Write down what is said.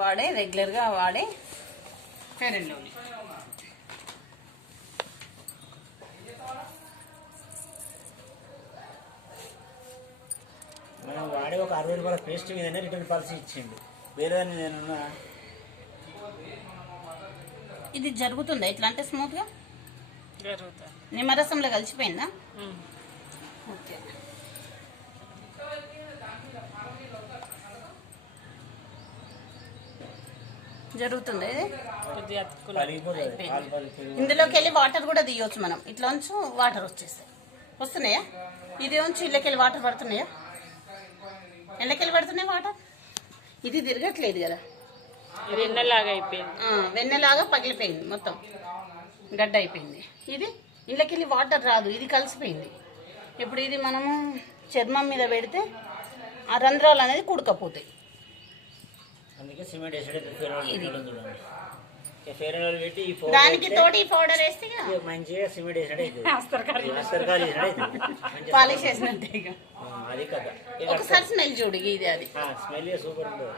వాడే రెగ్యులర్గా వాడే ఫెయిర్ అండ్ లవ్లీ. మనం వాడే ఒక 60 రూపాయల పేస్ట్ మీదనే రిటర్న్ పాలసీ ఇచ్చిండు. వేరే నేను ఇది జరుగుతుందా ఇట్లా అంటే స్మూత్గా? జరుగుతుంది. నిమ్మరసంలో కలిసిపోయిందా? ఓకే. జరుగుతుంది ఇందులోకి వెళ్ళి వాటర్ కూడా తీయవచ్చు మనం. ఇట్లా ఉంచు వాటర్ వచ్చేస్తాయి. వస్తున్నాయా? ఇది ఉంచి ఇళ్ళకెళ్ళి వాటర్ పడుతున్నాయా? ఇళ్ళకెళ్ళి పడుతున్నాయి వాటర్. ఇది తిరగట్లేదు కదా, వెన్నెలాగా అయిపోయింది. వెన్నెలాగా పగిలిపోయింది, మొత్తం గడ్డ అయిపోయింది. ఇది ఇళ్ళకెళ్ళి వాటర్ రాదు, ఇది కలిసిపోయింది. ఇప్పుడు ఇది మనము చర్మం మీద పెడితే ఆ రంధ్రాలు అనేది కుడకపోతాయి. అందుకే సిమెంట్ పెట్టి దానికి తోటి పౌడర్ వేస్తే మంచిగా సిమెంట్ వేసినట్టు పాలిష్ వేసినట్టే. అది కదా. ఒకసారి స్మెల్ చూడు, ఇది అది స్మెల్ సూపర్ ఉంటుంది.